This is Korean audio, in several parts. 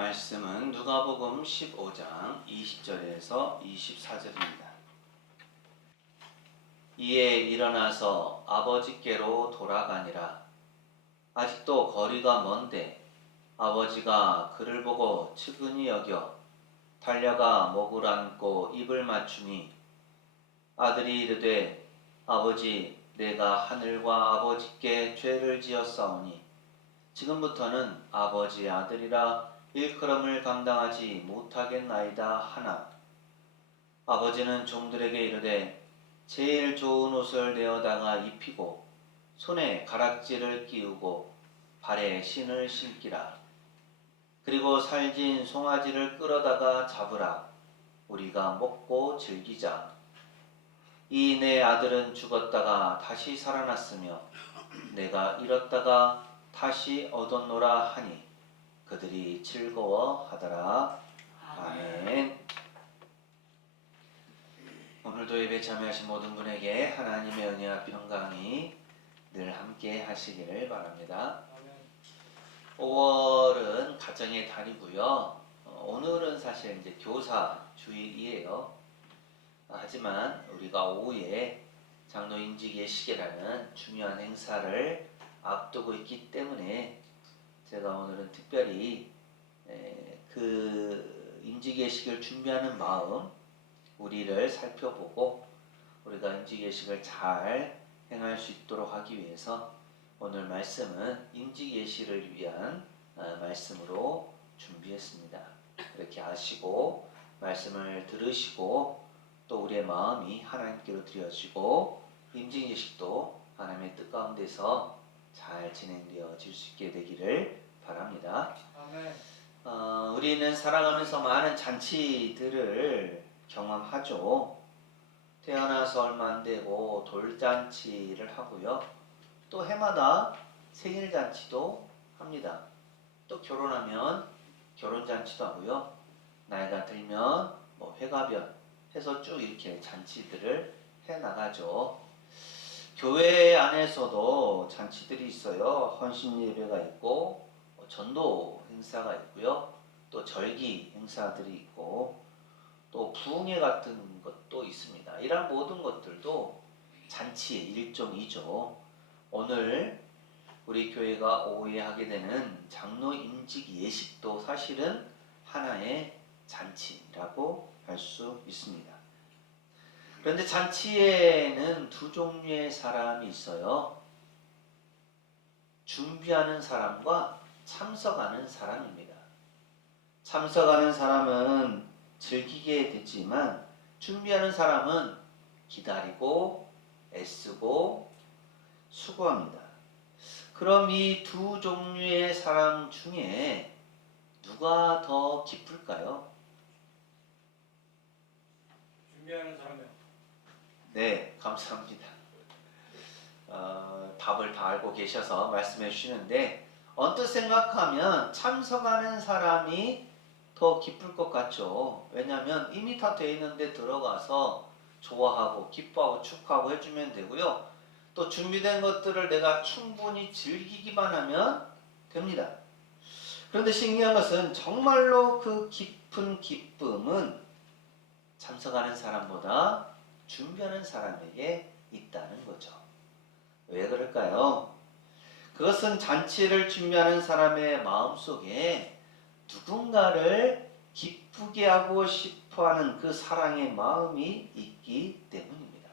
말씀은 누가복음 15장 20절에서 24절입니다. 이에 일어나서 아버지께로 돌아가니라. 아직도 거리가 먼데 아버지가 그를 보고 측은히 여겨 달려가 목을 안고 입을 맞추니 아들이 이르되 아버지 내가 하늘과 아버지께 죄를 지었사오니 지금부터는 아버지의 아들이라 일컬음을 감당하지 못하겠나이다 하나 아버지는 종들에게 이르되 제일 좋은 옷을 내어다가 입히고 손에 가락지를 끼우고 발에 신을 신기라. 그리고 살진 송아지를 끌어다가 잡으라. 우리가 먹고 즐기자. 이 내 아들은 죽었다가 다시 살아났으며 내가 잃었다가 다시 얻었노라 하니 그들이 즐거워하더라. 아멘. 오늘도 예배 참여하신 모든 분에게 하나님의 은혜와 평강이 늘 함께 하시기를 바랍니다. 5월은 가정의 달이고요. 오늘은 사실 이제 교사 주일이에요. 하지만 우리가 오후에 장로 임직 예식이라는 중요한 행사를 앞두고 있기 때문에 제가 오늘은 특별히 그 임직 예식을 준비하는 마음 우리를 살펴보고 우리가 임직 예식을 잘 행할 수 있도록 하기 위해서 오늘 말씀은 임직 예식을 위한 말씀으로 준비했습니다. 이렇게 아시고 말씀을 들으시고 또 우리의 마음이 하나님께로 드려지고 임직 예식도 하나님의 뜻 가운데서 잘 진행되어질 수 있게 되기를 바랍니다. 아멘. 우리는 살아가면서 많은 잔치들을 경험하죠. 태어나서 얼마 안 되고 돌잔치를 하고요. 또 해마다 생일잔치도 합니다. 또 결혼하면 결혼잔치도 하고요. 나이가 들면 뭐 회가변 해서 쭉 이렇게 잔치들을 해나가죠. 교회 안에서도 잔치들이 있어요. 헌신 예배가 있고 전도 행사가 있고요. 또 절기 행사들이 있고 또 부흥회 같은 것도 있습니다. 이런 모든 것들도 잔치의 일종이죠. 오늘 우리 교회가 오후에 하게 되는 장로 임직 예식도 사실은 하나의 잔치라고 할 수 있습니다. 그런데 잔치에는 두 종류의 사람이 있어요. 준비하는 사람과 참석하는 사람입니다. 참석하는 사람은 즐기게 되지만 준비하는 사람은 기다리고 애쓰고 수고합니다. 그럼 이 두 종류의 사람 중에 누가 더 기쁠까요? 준비하는 사람이요. 네, 감사합니다. 답을 다 알고 계셔서 말씀해 주시는데 언뜻 생각하면 참석하는 사람이 더 기쁠 것 같죠. 왜냐하면 이미 다 돼 있는데 들어가서 좋아하고 기뻐하고 축하하고 해주면 되고요. 또 준비된 것들을 내가 충분히 즐기기만 하면 됩니다. 그런데 신기한 것은 정말로 그 깊은 기쁨은 참석하는 사람보다 준비하는 사람에게 있다는 거죠. 왜 그럴까요? 그것은 잔치를 준비하는 사람의 마음속에 누군가를 기쁘게 하고 싶어하는 그 사랑의 마음이 있기 때문입니다.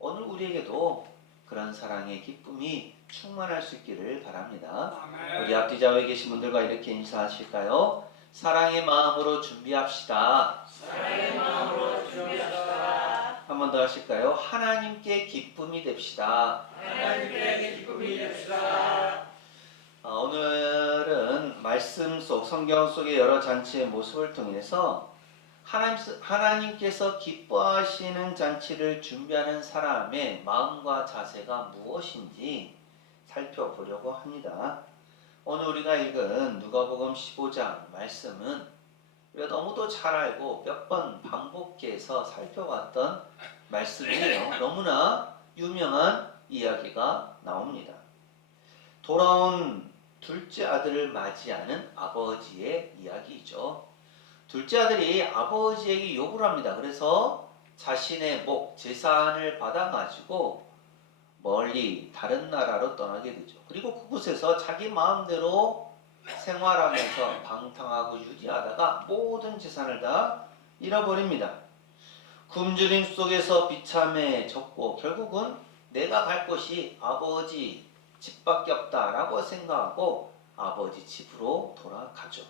오늘 우리에게도 그런 사랑의 기쁨이 충만할 수 있기를 바랍니다. 아멘. 우리 앞뒤 좌우에 계신 분들과 이렇게 인사하실까요? 사랑의 마음으로 준비합시다. 사랑의 마음으로 준비합시다. 한 번 더 하실까요? 하나님께 기쁨이 됩시다. 하나님께 기쁨이 됩시다. 오늘은 말씀 속 성경 속의 여러 잔치의 모습을 통해서 하나님께서 기뻐하시는 잔치를 준비하는 사람의 마음과 자세가 무엇인지 살펴보려고 합니다. 오늘 우리가 읽은 누가복음 15장 말씀은 우리가 너무도 잘 알고 몇 번 반복해서 살펴봤던 말씀이에요. 너무나 유명한 이야기가 나옵니다. 돌아온 둘째 아들을 맞이하는 아버지의 이야기이죠. 둘째 아들이 아버지에게 요구를 합니다. 그래서 자신의 재산을 받아가지고 멀리 다른 나라로 떠나게 되죠. 그리고 그곳에서 자기 마음대로 생활하면서 방탕하고 유리하다가 모든 재산을 다 잃어버립니다. 굶주림 속에서 비참해졌고 결국은 내가 갈 곳이 아버지 집밖에 없다라고 생각하고 아버지 집으로 돌아가죠.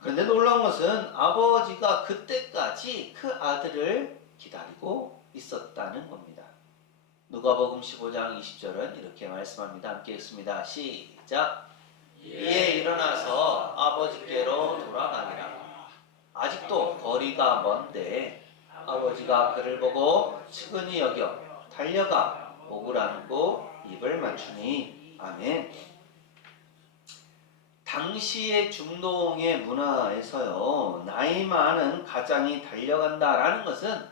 그런데 놀라운 것은 아버지가 그때까지 그 아들을 기다리고 있었다는 겁니다. 누가복음 15장 20절은 이렇게 말씀합니다. 함께 읽습니다. 시작. 이에 일어나서 아버지께로 돌아가니라. 아직도 거리가 먼데 아버지가 그를 보고 측은히 여겨 달려가 목을 안고 입을 맞추니. 아멘. 당시의 중동의 문화에서요, 나이 많은 가장이 달려간다라는 것은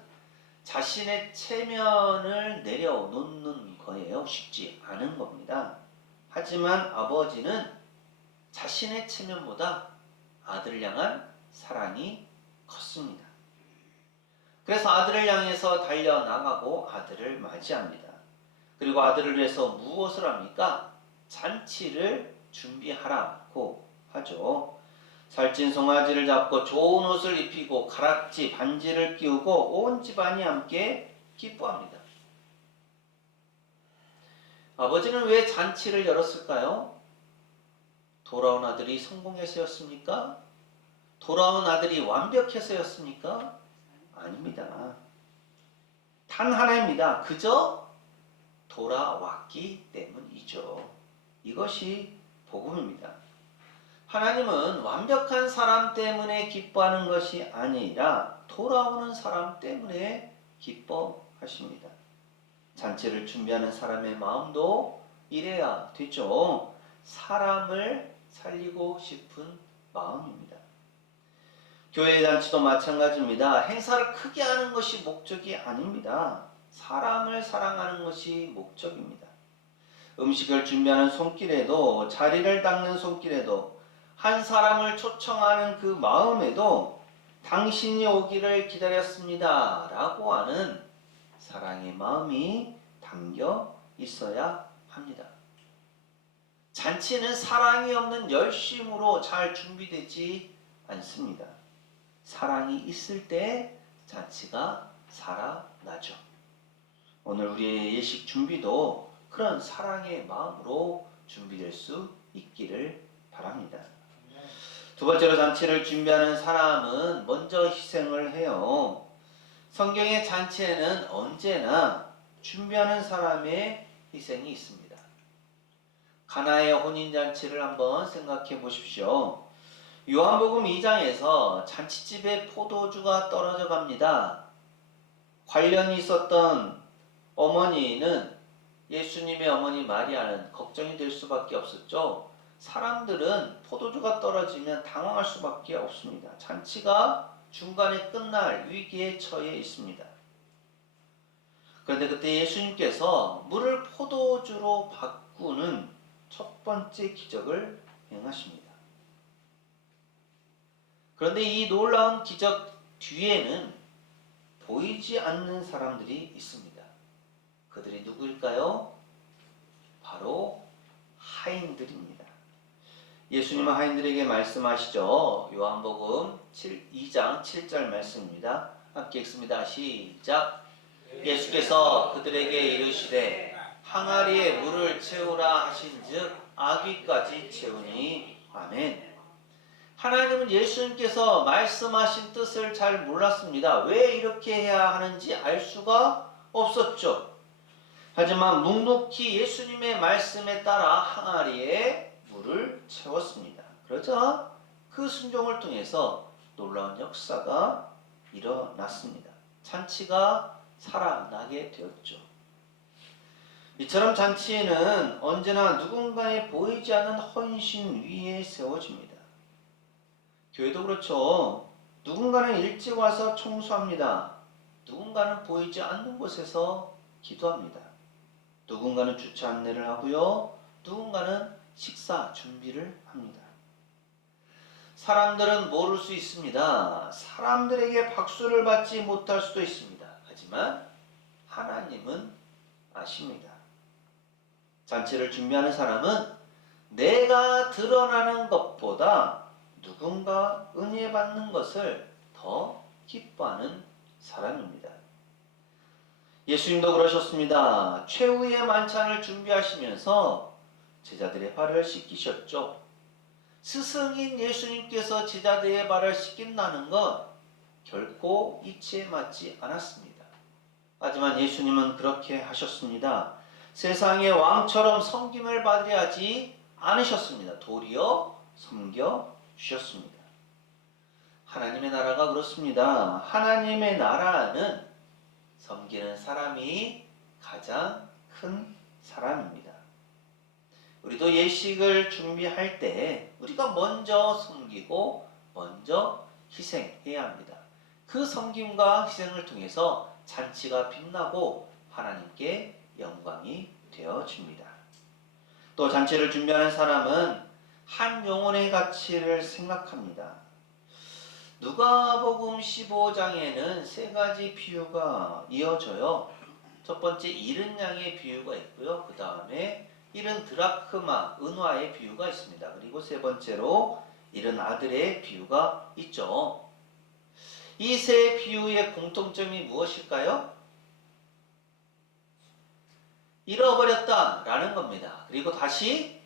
자신의 체면을 내려놓는 거예요. 쉽지 않은 겁니다. 하지만 아버지는 자신의 체면보다 아들을 향한 사랑이 컸습니다. 그래서 아들을 향해서 달려나가고 아들을 맞이합니다. 그리고 아들을 위해서 무엇을 합니까? 잔치를 준비하라고 하죠. 살찐 송아지를 잡고 좋은 옷을 입히고 가락지, 반지를 끼우고 온 집안이 함께 기뻐합니다. 아버지는 왜 잔치를 열었을까요? 돌아온 아들이 성공해서였습니까? 돌아온 아들이 완벽해서였습니까? 아닙니다. 단 하나입니다. 그저 돌아왔기 때문이죠. 이것이 복음입니다. 하나님은 완벽한 사람 때문에 기뻐하는 것이 아니라 돌아오는 사람 때문에 기뻐하십니다. 잔치를 준비하는 사람의 마음도 이래야 되죠. 사람을 살리고 싶은 마음입니다. 교회 잔치도 마찬가지입니다. 행사를 크게 하는 것이 목적이 아닙니다. 사람을 사랑하는 것이 목적입니다. 음식을 준비하는 손길에도, 자리를 닦는 손길에도, 한 사람을 초청하는 그 마음에도 당신이 오기를 기다렸습니다 라고 하는 사랑의 마음이 담겨 있어야 합니다. 잔치는 사랑이 없는 열심으로 잘 준비되지 않습니다. 사랑이 있을 때 잔치가 살아나죠. 오늘 우리의 예식 준비도 그런 사랑의 마음으로 준비될 수 있기를 바랍니다. 두 번째로 잔치를 준비하는 사람은 먼저 희생을 해요. 성경의 잔치에는 언제나 준비하는 사람의 희생이 있습니다. 가나의 혼인잔치를 한번 생각해 보십시오. 요한복음 2장에서 잔치집에 포도주가 떨어져 갑니다. 관련이 있었던 어머니는 예수님의 어머니 마리아는 걱정이 될 수밖에 없었죠. 사람들은 포도주가 떨어지면 당황할 수밖에 없습니다. 잔치가 중간에 끝날 위기에 처해 있습니다. 그런데 그때 예수님께서 물을 포도주로 바꾸는 첫 번째 기적을 행하십니다. 그런데 이 놀라운 기적 뒤에는 보이지 않는 사람들이 있습니다. 그들이 누구일까요? 바로 하인들입니다. 예수님은 하인들에게 말씀하시죠. 요한복음 2장 7절 말씀입니다. 함께 읽습니다. 시작. 예수께서 그들에게 이르시되 항아리에 물을 채우라 하신즉 아귀까지 채우니. 아멘. 하나님은 예수님께서 말씀하신 뜻을 잘 몰랐습니다. 왜 이렇게 해야 하는지 알 수가 없었죠. 하지만 묵묵히 예수님의 말씀에 따라 항아리에 물을 채웠습니다. 그러자 그 순종을 통해서 놀라운 역사가 일어났습니다. 잔치가 살아나게 되었죠. 이처럼 잔치에는 언제나 누군가의 보이지 않는 헌신 위에 세워집니다. 교회도 그렇죠. 누군가는 일찍 와서 청소합니다. 누군가는 보이지 않는 곳에서 기도합니다. 누군가는 주차 안내를 하고요. 누군가는 식사 준비를 합니다. 사람들은 모를 수 있습니다. 사람들에게 박수를 받지 못할 수도 있습니다. 하지만 하나님은 아십니다. 잔치를 준비하는 사람은 내가 드러나는 것보다 누군가 은혜 받는 것을 더 기뻐하는 사람입니다. 예수님도 그러셨습니다. 최후의 만찬을 준비하시면서 제자들의 발을 씻기셨죠. 스승인 예수님께서 제자들의 발을 씻긴다는 것 결코 이치에 맞지 않았습니다. 하지만 예수님은 그렇게 하셨습니다. 세상의 왕처럼 섬김을 받으려 하지 않으셨습니다. 도리어 섬겨주셨습니다. 하나님의 나라가 그렇습니다. 하나님의 나라는 섬기는 사람이 가장 큰 사람입니다. 우리도 예식을 준비할 때 우리가 먼저 섬기고 먼저 희생해야 합니다. 그 섬김과 희생을 통해서 잔치가 빛나고 하나님께 영광이 되어집니다. 또 잔치를 준비하는 사람은 한 영혼의 가치를 생각합니다. 누가복음 15장에는 세 가지 비유가 이어져요. 첫 번째 잃은 양의 비유가 있고요. 그 다음에 잃은 드라크마, 은화의 비유가 있습니다. 그리고 세 번째로 잃은 아들의 비유가 있죠. 이 세 비유의 공통점이 무엇일까요? 잃어버렸다라는 겁니다. 그리고 다시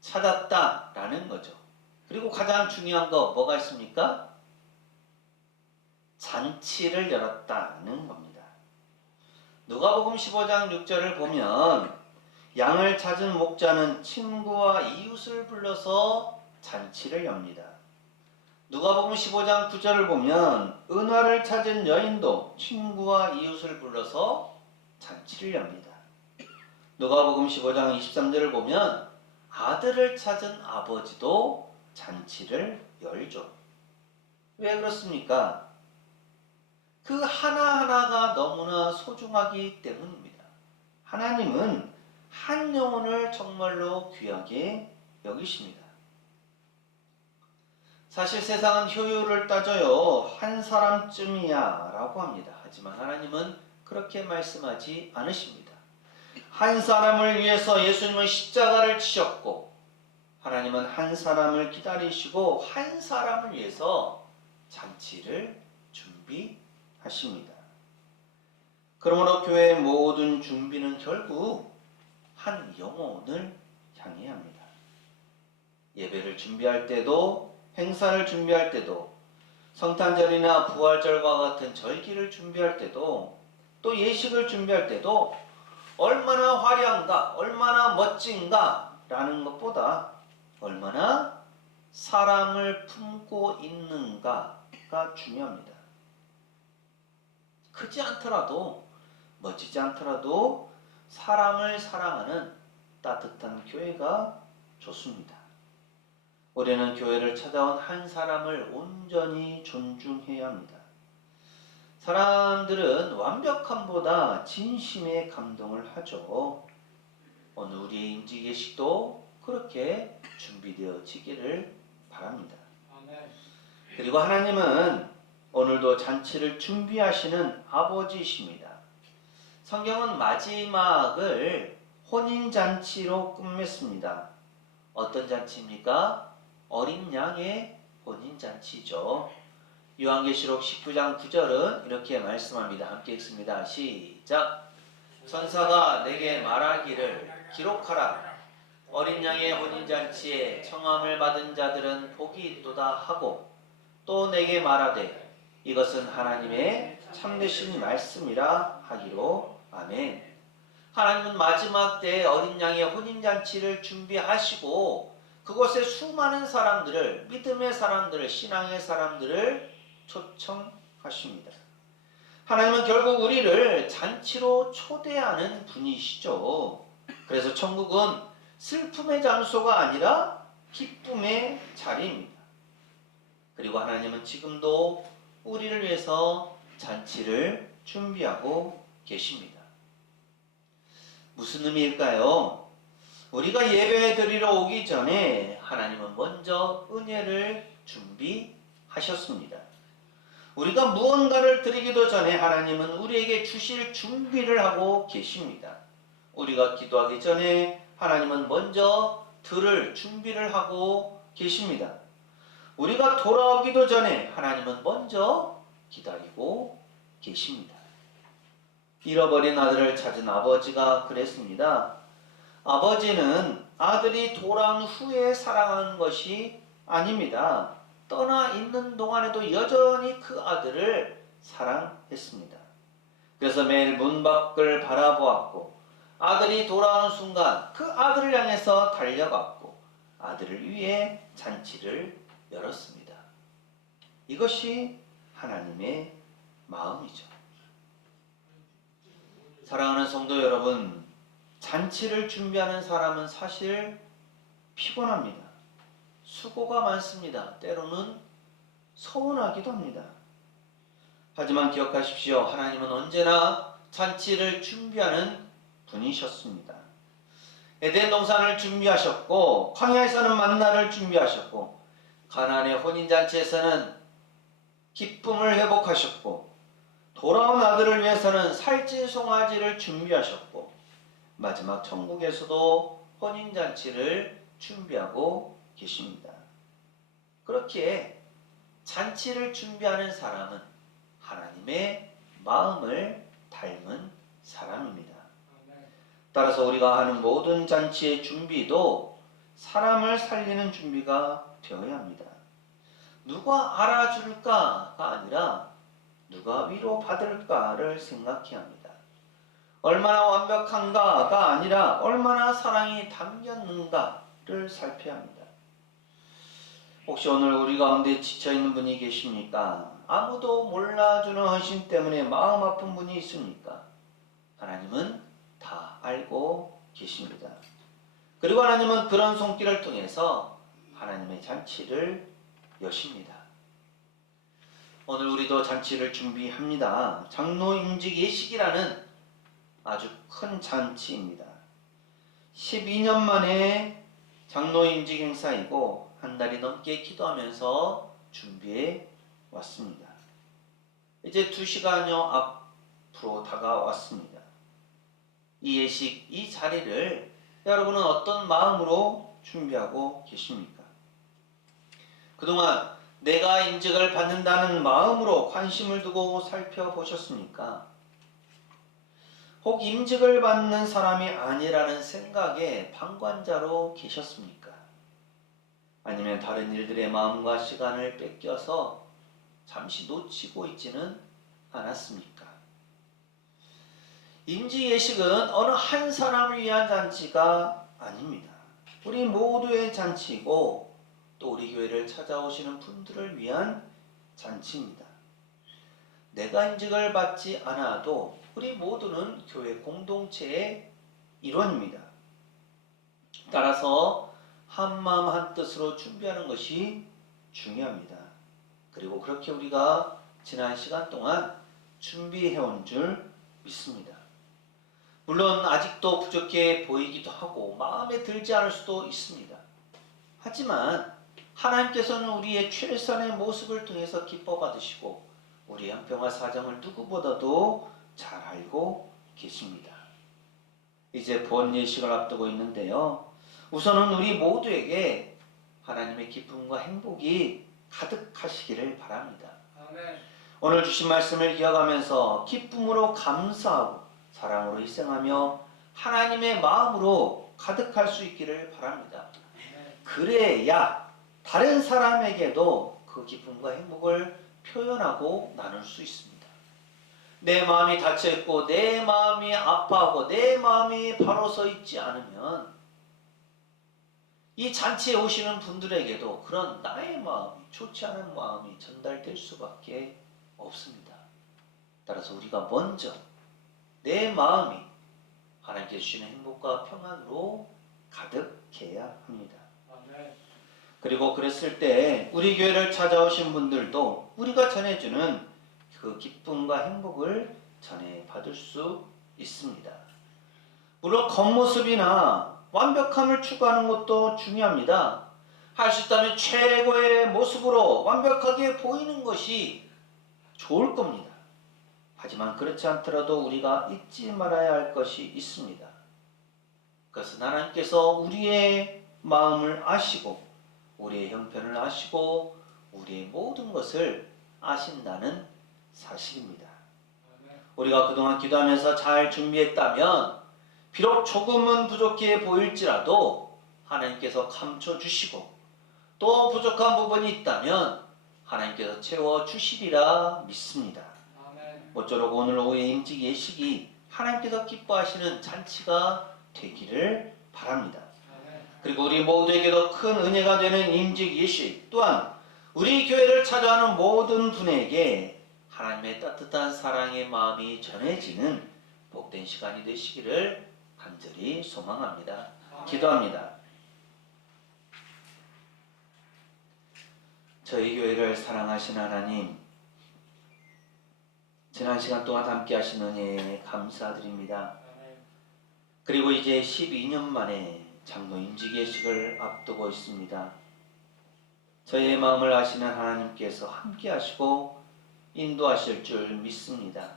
찾았다라는 거죠. 그리고 가장 중요한 거 뭐가 있습니까? 잔치를 열었다는 겁니다. 누가복음 15장 6절을 보면 양을 찾은 목자는 친구와 이웃을 불러서 잔치를 엽니다. 누가복음 15장 9절을 보면 은화를 찾은 여인도 친구와 이웃을 불러서 잔치를 엽니다. 누가복음 15장 23절을 보면 아들을 찾은 아버지도 잔치를 열죠. 왜 그렇습니까? 그 하나하나가 너무나 소중하기 때문입니다. 하나님은 한 영혼을 정말로 귀하게 여기십니다. 사실 세상은 효율을 따져요. 한 사람쯤이야 라고 합니다. 하지만 하나님은 그렇게 말씀하지 않으십니다. 한 사람을 위해서 예수님은 십자가를 지셨고 하나님은 한 사람을 기다리시고 한 사람을 위해서 잔치를 준비하십니다. 그러므로 교회의 모든 준비는 결국 한 영혼을 향해야 합니다. 예배를 준비할 때도 행사를 준비할 때도 성탄절이나 부활절과 같은 절기를 준비할 때도 또 예식을 준비할 때도 얼마나 화려한가, 얼마나 멋진가 라는 것보다 얼마나 사람을 품고 있는가가 중요합니다. 크지 않더라도 멋지지 않더라도 사람을 사랑하는 따뜻한 교회가 좋습니다. 우리는 교회를 찾아온 한 사람을 온전히 존중해야 합니다. 사람들은 완벽함보다 진심에 감동을 하죠. 오늘 우리의 임지 예식도 그렇게 준비되어지기를 바랍니다. 아멘. 그리고 하나님은 오늘도 잔치를 준비하시는 아버지이십니다. 성경은 마지막을 혼인잔치로 끝맺습니다. 어떤 잔치입니까? 어린 양의 혼인잔치죠. 요한계시록 19장 9절은 이렇게 말씀합니다. 함께 읽습니다. 시작. 천사가 내게 말하기를 기록하라. 어린 양의 혼인잔치에 청함을 받은 자들은 복이 있도다 하고 또 내게 말하되 이것은 하나님의 참되신 말씀이라 하기로. 아멘. 하나님은 마지막 때에 어린 양의 혼인잔치를 준비하시고 그곳에 수많은 사람들을, 믿음의 사람들을, 신앙의 사람들을 초청하십니다. 하나님은 결국 우리를 잔치로 초대하는 분이시죠. 그래서 천국은 슬픔의 장소가 아니라 기쁨의 자리입니다. 그리고 하나님은 지금도 우리를 위해서 잔치를 준비하고 계십니다. 무슨 의미일까요? 우리가 예배 드리러 오기 전에 하나님은 먼저 은혜를 준비하셨습니다. 우리가 무언가를 드리기도 전에 하나님은 우리에게 주실 준비를 하고 계십니다. 우리가 기도하기 전에 하나님은 먼저 들을 준비를 하고 계십니다. 우리가 돌아오기도 전에 하나님은 먼저 기다리고 계십니다. 잃어버린 아들을 찾은 아버지가 그랬습니다. 아버지는 아들이 돌아온 후에 사랑한 것이 아닙니다. 떠나 있는 동안에도 여전히 그 아들을 사랑했습니다. 그래서 매일 문 밖을 바라보았고 아들이 돌아오는 순간 그 아들을 향해서 달려갔고 아들을 위해 잔치를 열었습니다. 이것이 하나님의 마음이죠. 사랑하는 성도 여러분, 잔치를 준비하는 사람은 사실 피곤합니다. 수고가 많습니다. 때로는 서운하기도 합니다. 하지만 기억하십시오. 하나님은 언제나 잔치를 준비하는 분이셨습니다. 에덴 동산을 준비하셨고 광야에서는 만나를 준비하셨고 가나안의 혼인잔치에서는 기쁨을 회복하셨고 돌아온 아들을 위해서는 살찐 송아지를 준비하셨고 마지막 천국에서도 혼인잔치를 준비하고 계십니다. 그렇기에 잔치를 준비하는 사람은 하나님의 마음을 닮은 사람입니다. 따라서 우리가 하는 모든 잔치의 준비도 사람을 살리는 준비가 되어야 합니다. 누가 알아줄까가 아니라 누가 위로받을까를 생각해야 합니다. 얼마나 완벽한가가 아니라 얼마나 사랑이 담겼는가를 살펴야 합니다. 혹시 오늘 우리 가운데 지쳐있는 분이 계십니까? 아무도 몰라주는 헌신 때문에 마음 아픈 분이 있습니까? 하나님은 다 알고 계십니다. 그리고 하나님은 그런 손길을 통해서 하나님의 잔치를 여십니다. 오늘 우리도 잔치를 준비합니다. 장로임직 예식이라는 아주 큰 잔치입니다. 12년 만에 장로임직 행사이고 한 달이 넘게 기도하면서 준비해 왔습니다. 이제 2시간여 앞으로 다가왔습니다. 이 예식, 이 자리를 여러분은 어떤 마음으로 준비하고 계십니까? 그동안 내가 임직을 받는다는 마음으로 관심을 두고 살펴보셨습니까? 혹 임직을 받는 사람이 아니라는 생각에 방관자로 계셨습니까? 아니면 다른 일들의 마음과 시간을 뺏겨서 잠시 놓치고 있지는 않았습니까? 임직 예식은 어느 한 사람을 위한 잔치가 아닙니다. 우리 모두의 잔치이고 또 우리 교회를 찾아오시는 분들을 위한 잔치입니다. 내가 임직을 받지 않아도 우리 모두는 교회 공동체의 일원입니다. 따라서 한 마음 한 뜻으로 준비하는 것이 중요합니다. 그리고 그렇게 우리가 지난 시간 동안 준비해온 줄 믿습니다. 물론 아직도 부족해 보이기도 하고 마음에 들지 않을 수도 있습니다. 하지만 하나님께서는 우리의 최선의 모습을 통해서 기뻐 받으시고 우리의 형편과 사정을 누구보다도 잘 알고 계십니다. 이제 본 예식을 앞두고 있는데요. 우선은 우리 모두에게 하나님의 기쁨과 행복이 가득하시기를 바랍니다. 아멘. 오늘 주신 말씀을 기억하면서 기쁨으로 감사하고 사랑으로 희생하며 하나님의 마음으로 가득할 수 있기를 바랍니다. 그래야 다른 사람에게도 그 기쁨과 행복을 표현하고 나눌 수 있습니다. 내 마음이 닫혀있고 내 마음이 아파하고 내 마음이 바로 서 있지 않으면 이 잔치에 오시는 분들에게도 그런 나의 마음이 좋지 않은 마음이 전달될 수밖에 없습니다. 따라서 우리가 먼저 내 마음이 하나님께 주시는 행복과 평안으로 가득해야 합니다. 아멘. 그리고 그랬을 때 우리 교회를 찾아오신 분들도 우리가 전해주는 그 기쁨과 행복을 전해 받을 수 있습니다. 물론 겉모습이나 완벽함을 추구하는 것도 중요합니다. 할 수 있다면 최고의 모습으로 완벽하게 보이는 것이 좋을 겁니다. 하지만 그렇지 않더라도 우리가 잊지 말아야 할 것이 있습니다. 그것은 하나님께서 우리의 마음을 아시고 우리의 형편을 아시고 우리의 모든 것을 아신다는 사실입니다. 우리가 그동안 기도하면서 잘 준비했다면 비록 조금은 부족해 보일지라도 하나님께서 감춰주시고 또 부족한 부분이 있다면 하나님께서 채워주시리라 믿습니다. 모쪼록 오늘 오후의 임직 예식이 하나님께서 기뻐하시는 잔치가 되기를 바랍니다. 그리고 우리 모두에게도 큰 은혜가 되는 임직 예식 또한 우리 교회를 찾아오는 모든 분에게 하나님의 따뜻한 사랑의 마음이 전해지는 복된 시간이 되시기를 간절히 소망합니다. 기도합니다. 저희 교회를 사랑하신 하나님, 지난 시간 동안 함께 하신 은혜에 감사드립니다. 그리고 이제 12년 만에 장로 임직 예식을 앞두고 있습니다. 저희의 마음을 아시는 하나님께서 함께 하시고 인도하실 줄 믿습니다.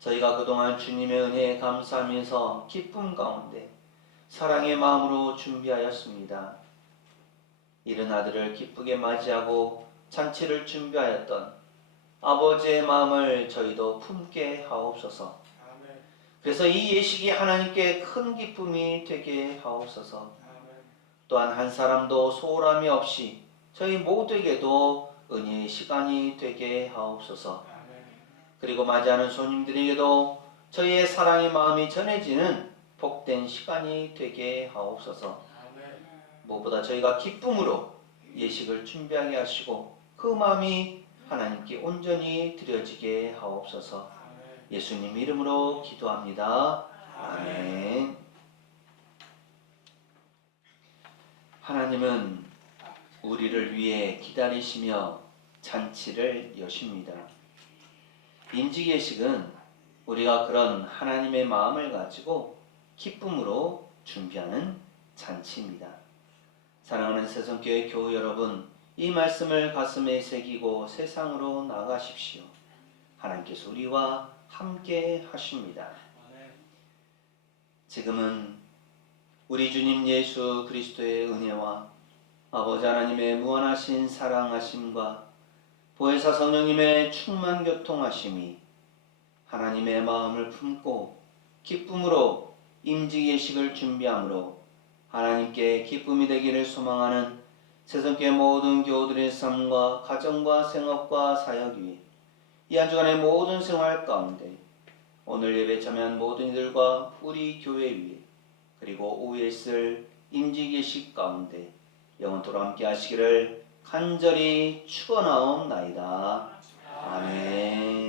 저희가 그동안 주님의 은혜에 감사하면서 기쁨 가운데 사랑의 마음으로 준비하였습니다. 이른 아들을 기쁘게 맞이하고 잔치를 준비하였던 아버지의 마음을 저희도 품게 하옵소서. 그래서 이 예식이 하나님께 큰 기쁨이 되게 하옵소서. 또한 한 사람도 소홀함이 없이 저희 모두에게도 은혜의 시간이 되게 하옵소서. 그리고 맞이하는 손님들에게도 저희의 사랑의 마음이 전해지는 복된 시간이 되게 하옵소서. 무엇보다 저희가 기쁨으로 예식을 준비하게 하시고 그 마음이 하나님께 온전히 드려지게 하옵소서. 예수님 이름으로 기도합니다. 아멘. 하나님은 우리를 위해 기다리시며 잔치를 여십니다. 임직 예식은 우리가 그런 하나님의 마음을 가지고 기쁨으로 준비하는 잔치입니다. 사랑하는 세성교회 교우 여러분, 이 말씀을 가슴에 새기고 세상으로 나가십시오. 하나님께서 우리와 함께 하십니다. 지금은 우리 주님 예수 그리스도의 은혜와 아버지 하나님의 무한하신 사랑하심과 보혜사 성령님의 충만 교통하심이 하나님의 마음을 품고 기쁨으로 임직 예식을 준비함으로 하나님께 기쁨이 되기를 소망하는 세상교회 모든 교우들의 삶과 가정과 생업과 사역 위에 이 한 주간의 모든 생활 가운데 오늘 예배 참여한 모든 이들과 우리 교회 위에 그리고 오후에 있을 임직 예식 가운데 영원토록 함께 하시기를 간절히 축원하옵나이다. 아멘.